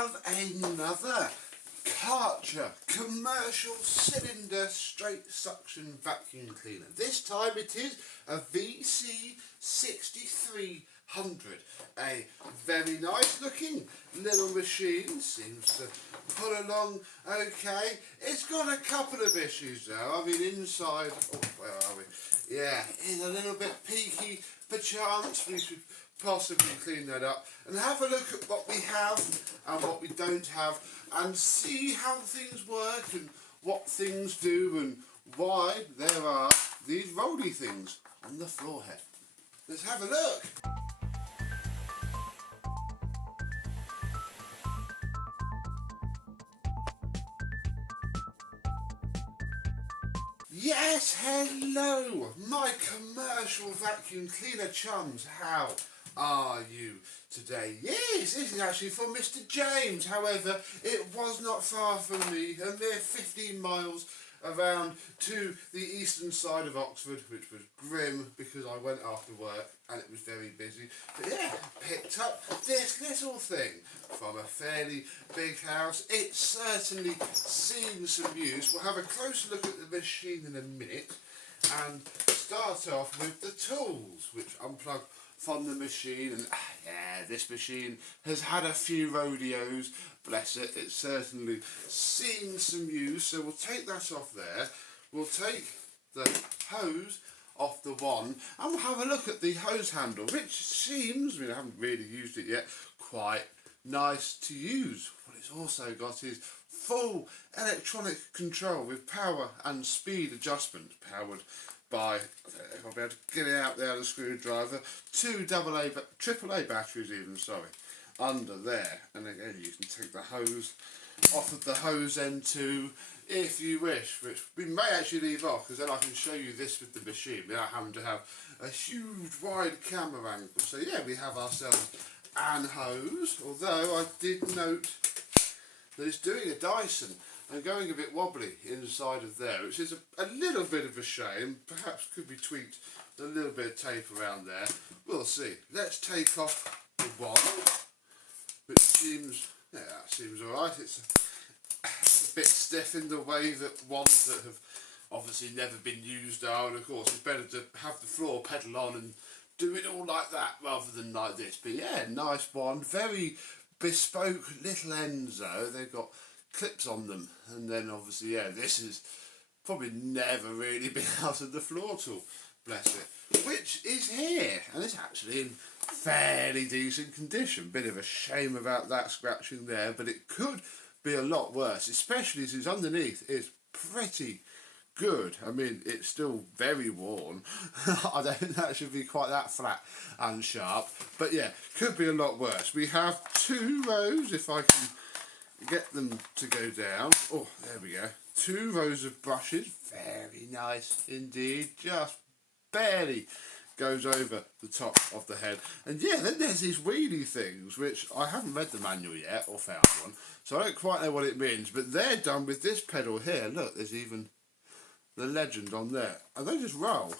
have another Karcher commercial cylinder straight suction vacuum cleaner. This time it is a VC3600. A very nice looking little machine, seems to pull along okay. It's got a couple of issues though. I mean inside, oh where are we? Yeah, it's a little bit peaky. Perchance we should possibly clean that up and have a look at what we have and what we don't have and see how things work and what things do and why there are these rolly things on the floor head. Let's have a look. Yes, hello, my commercial vacuum cleaner chums. How are you today? Yes, this is actually for Mr. James. However, it was not far from me, a mere 15 miles around to the eastern side of Oxford, which was grim because I went after work and it was very busy. But yeah, picked up this little thing from a fairly big house. It's certainly seen some use. We'll have a close look at the machine in a minute and start off with the tools, which unplug from the machine. And yeah, this machine has had a few rodeos, bless it. It's certainly seen some use, so we'll take that off there. We'll take the hose off the one and we'll have a look at the hose handle, which seems, I mean I haven't really used it yet, quite nice to use. What it's also got is full electronic control with power and speed adjustment, powered by, I don't know if I'll be able to get it out there, the screwdriver, two AAA batteries even, sorry, under there. And again you can take the hose off of the hose end too if you wish, which we may actually leave off because then I can show you this with the machine without having to have a huge wide camera angle. So yeah, we have ourselves an hose, although I did note that it's doing a Dyson and going a bit wobbly inside of there, which is a little bit of a shame. Perhaps could be tweaked with a little bit of tape around there. We'll see. Let's take off the one, which seems, yeah, that seems alright. It's a bit stiff in the way that ones that have obviously never been used are, and of course it's better to have the floor pedal on and do it all like that rather than like this. But yeah, nice one. Very bespoke little ends though. They've got clips on them, and then obviously yeah, this is probably never really been out of the floor tool, bless it, which is here and it's actually in fairly decent condition. Bit of a shame about that scratching there, but it could be a lot worse, especially since underneath it's pretty good. I mean, it's still very worn. I don't think that should be quite that flat and sharp, but yeah, could be a lot worse. We have two rows, if I can get them to go down. Oh, there we go. Two rows of brushes, very nice indeed, just barely goes over the top of the head. And yeah, then there's these wheelie things, which I haven't read the manual yet or found one, so I don't quite know what it means, but they're done with this pedal here. Look, there's even the legend on there, and they just roll.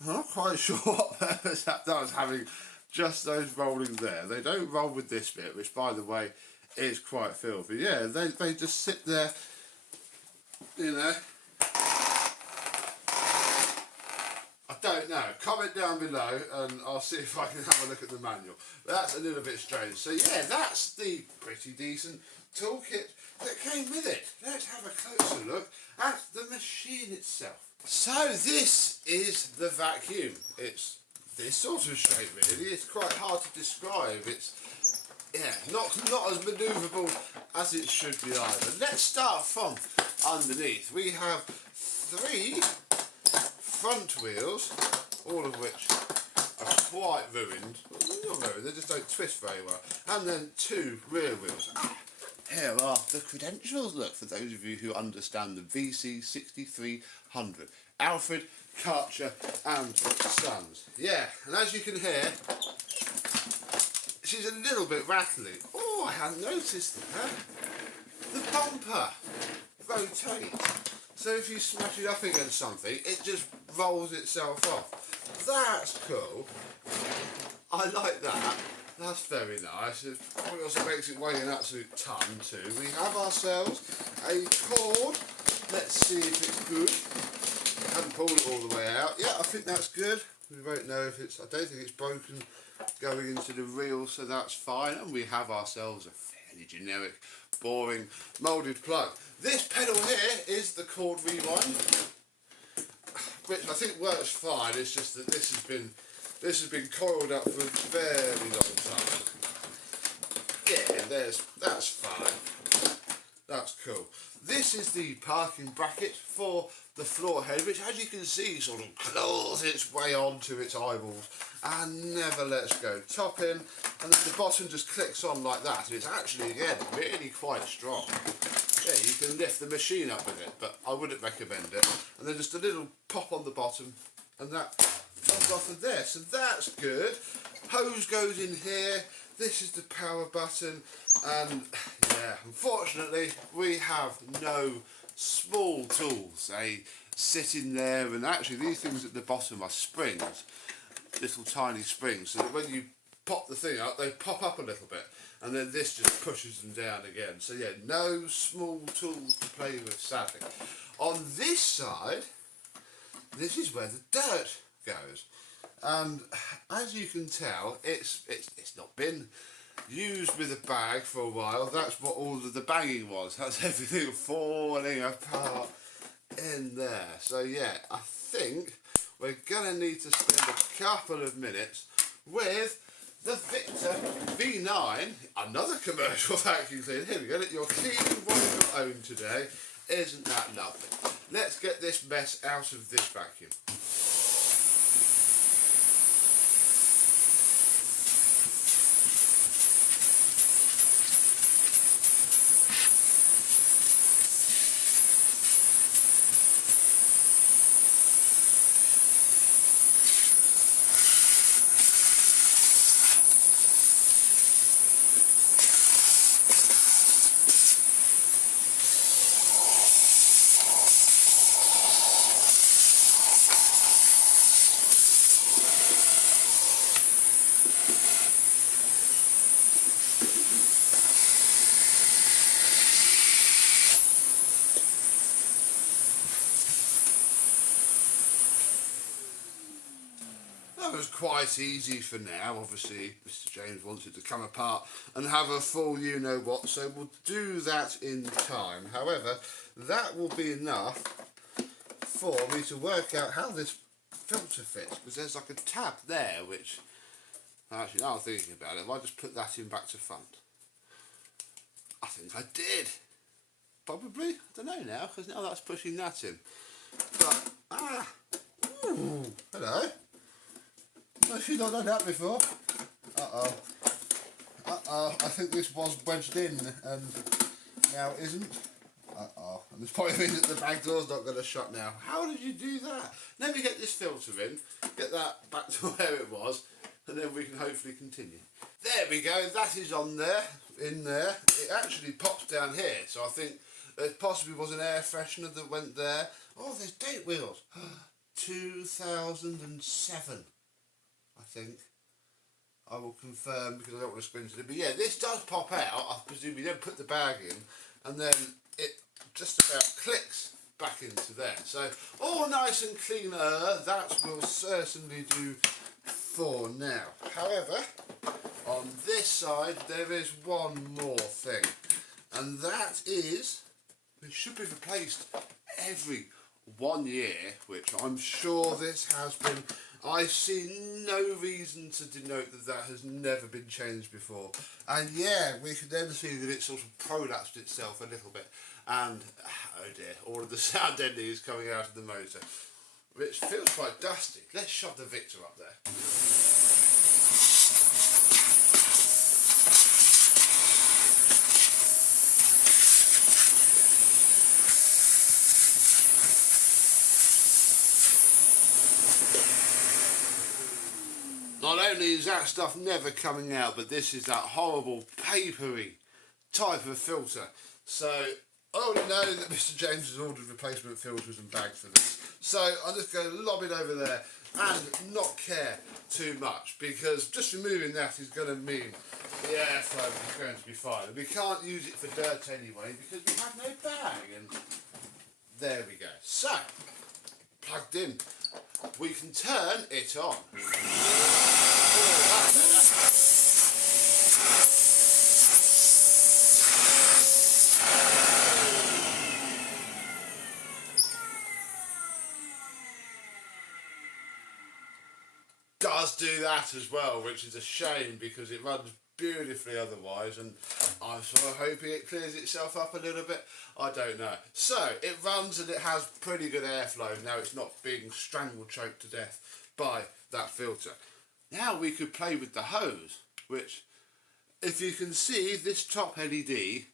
I'm not quite sure what purpose that does, having just those rolling there. They don't roll with this bit, which by the way is quite filthy. Yeah, they just sit there, you know. I don't know. Comment down below and I'll see if I can have a look at the manual. But that's a little bit strange. So yeah, that's the pretty decent toolkit that came with it. Let's have a closer look at the machine itself. So this is the vacuum. It's this sort of shape really. It's quite hard to describe. It's yeah, not as manoeuvrable as it should be either. Let's start from underneath. We have three front wheels, all of which are quite ruined. Not ruined, they just don't twist very well. And then two rear wheels. Here are the credentials, look, for those of you who understand the VC3600. Alfred, Karcher and Sons. Yeah, and as you can hear, she's a little bit rattly. Oh, I hadn't noticed that. The bumper rotates. So if you smash it up against something, it just rolls itself off. That's cool. I like that. That's very nice. It probably also makes it weigh an absolute ton too. We have ourselves a cord. Let's see if it's good. I haven't pulled it all the way out. Yeah, I think that's good. We won't know if it's, I don't think it's broken going into the reel, so that's fine. And we have ourselves a fairly generic, boring, moulded plug. This pedal here is the cord rewind, which I think works fine. It's just that this has been coiled up for a very long time. Yeah, that's fine. That's cool. This is the parking bracket for the floor head, which, as you can see, sort of claws its way onto its eyeballs and never lets go. Top in, and then the bottom just clicks on like that. And it's actually, again, really quite strong. Yeah, you can lift the machine up with it, but I wouldn't recommend it. And then just a little pop on the bottom, and that comes off of there. So that's good. Hose goes in here. This is the power button, and yeah, unfortunately we have no small tools. They sit in there, and actually these things at the bottom are springs, little tiny springs, so that when you pop the thing up, they pop up a little bit, and then this just pushes them down again. So yeah, no small tools to play with, sadly. On this side, this is where the dirt goes. And as you can tell, it's not been used with a bag for a while. That's what all of the banging was. That's everything falling apart in there. So yeah, I think we're gonna need to spend a couple of minutes with the Victor V9, another commercial vacuum cleaner. Here we go, you're cleaning one of your own today. Isn't that lovely? Let's get this mess out of this vacuum. That was quite easy for now. Obviously, Mr. James wanted to come apart and have a full you-know-what, so we'll do that in time. However, that will be enough for me to work out how this filter fits, because there's like a tab there, which, actually, now I'm thinking about it, if I just put that in back to front, I think I did. Probably, I don't know now, because now that's pushing that in. But, ooh, hello. No, she's not done that before. Uh-oh. Uh-oh, I think this was wedged in and now it isn't. Uh-oh, and this probably means that the back door's not going to shut now. How did you do that? Let me get this filter in, get that back to where it was, and then we can hopefully continue. There we go, that is on there, in there. It actually pops down here, so I think there possibly was an air freshener that went there. Oh, there's date wheels. 2007. I think. I will confirm because I don't want to squint it. But yeah, this does pop out. I presume you don't put the bag in and then it just about clicks back into there. So all nice and cleaner, that will certainly do for now. However, on this side there is one more thing, and that is it should be replaced every 1 year, which I'm sure this has been. I see no reason to denote that that has never been changed before. And yeah, we can then see that it sort of prolapsed itself a little bit. And, oh dear, all of the sound ending is coming out of the motor, which feels quite dusty. Let's shove the Victor up there. Not only is that stuff never coming out, but this is that horrible papery type of filter. So I already know that Mr. James has ordered replacement filters and bags for this. So I'm just going to lob it over there and not care too much, because just removing that is going to mean the airflow is going to be fine. And we can't use it for dirt anyway because we have no bag. And there we go. So, plugged in. We can turn it on. Does do that as well, which is a shame because it runs beautifully otherwise, and I'm sort of hoping it clears itself up a little bit. I don't know. So it runs and it has pretty good airflow. Now it's not being strangled, choked to death by that filter. Now we could play with the hose, which, if you can see this top LED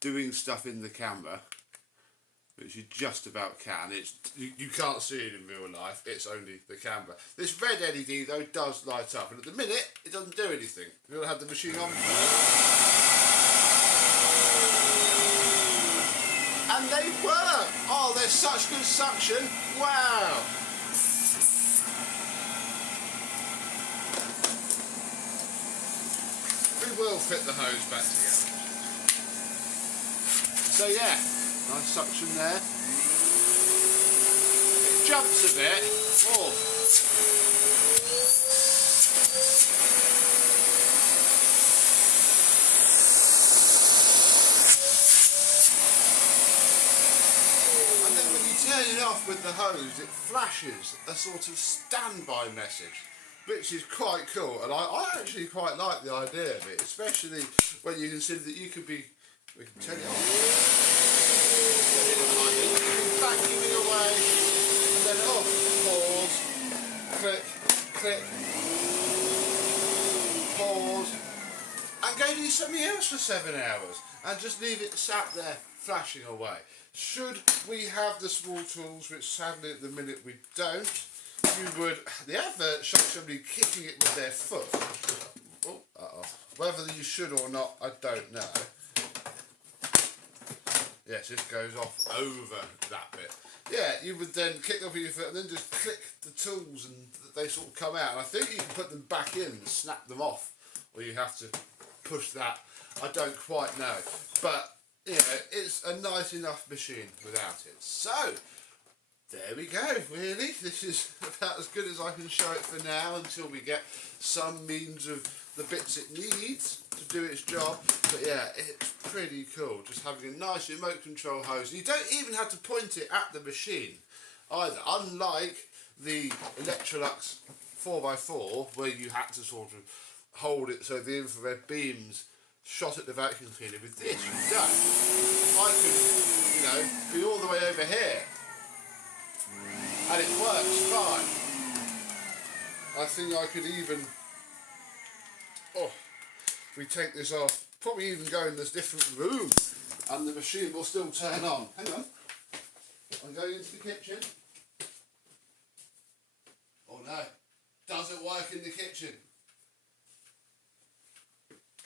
doing stuff in the camera, which you just about can. You can't see it in real life, it's only the camera. This red LED though does light up, and at the minute it doesn't do anything. We're going to have the machine on. And they work! Oh, there's such good suction. Wow! We will fit the hose back together. So yeah. Nice suction there. It jumps a bit. Oh. And then when you turn it off with the hose, it flashes a sort of standby message, which is quite cool. And I actually quite like the idea of it, especially when you consider that you could be, we can turn it off. Vacuuming away, and then pause, click, click, pause, and go do something else for 7 hours, and just leave it sat there flashing away. Should we have the small tools, which sadly at the minute we don't, you would, the advert shows somebody kicking it with their foot. Oh, whether you should or not, I don't know. Yes, this goes off over that bit. Yeah, you would then kick off with your foot and then just click the tools and they sort of come out. And I think you can put them back in and snap them off, or you have to push that. I don't quite know. But, you know, it's a nice enough machine without it. So, there we go, really. This is about as good as I can show it for now until we get some means of the bits it needs to do its job. But yeah, it's pretty cool just having a nice remote control hose. You don't even have to point it at the machine either, unlike the Electrolux 4x4 where you had to sort of hold it so the infrared beams shot at the vacuum cleaner. With this you don't. I can, be all the way over here and it works fine. I think I could even, if we take this off, probably even go in this different room and the machine will still turn on. Hang on, I'm going into the kitchen. Oh no, doesn't work in the kitchen.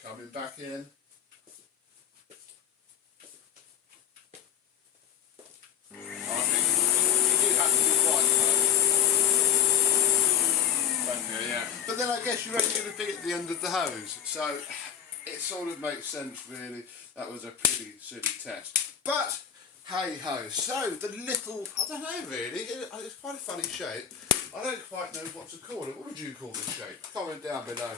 Coming back in. I think you do have to be quite close. Okay, yeah. But then I guess you're only going to be at the end of the hose, so it sort of makes sense really. That was a pretty silly test. But hey ho, so the little, I don't know really, it's quite a funny shape. I don't quite know what to call it. What would you call this shape? Comment down below.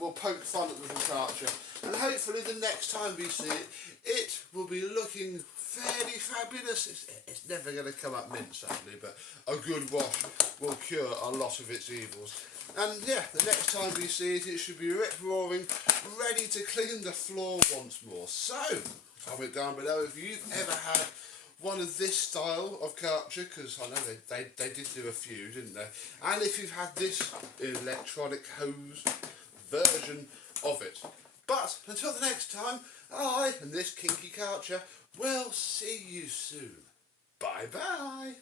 We'll poke fun at the little Karcher, and hopefully the next time we see it, it will be looking fairly fabulous. It's never going to come up mint sadly, but a good wash will cure a lot of its evils. And yeah, the next time we see it, it should be rip-roaring, ready to clean the floor once more. So, comment down below if you've ever had one of this style of Karcher, because I know they did do a few, didn't they? And if you've had this electronic hose version of it. But until the next time, I and this kinky Karcher will see you soon. Bye bye.